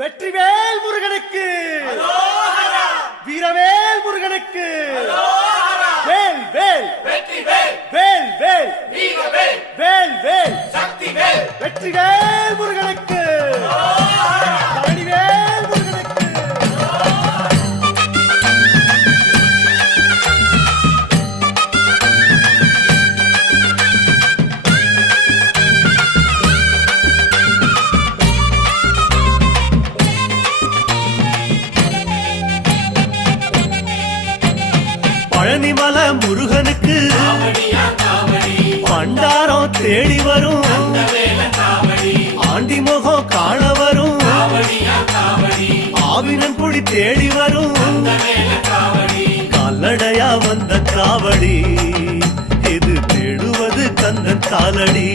வெற்றிவேல் முருகனுக்கு, வீரவேல் முருகனுக்கு, வேல் வேல் வேல் வேல் வேல் வேல் வெற்றிவேல் முருகனுக்கு, பழனிவேல் முருகனுக்கு. பழனிமல முருகனுக்கு பண்டாரம் தேடி வரும், ஆண்டி முகம் காண வரும், ஆவினன் குடி தேடி வரும், கால்நடையா வந்த காவடி இது தேடுவது கந்தன் காலடி.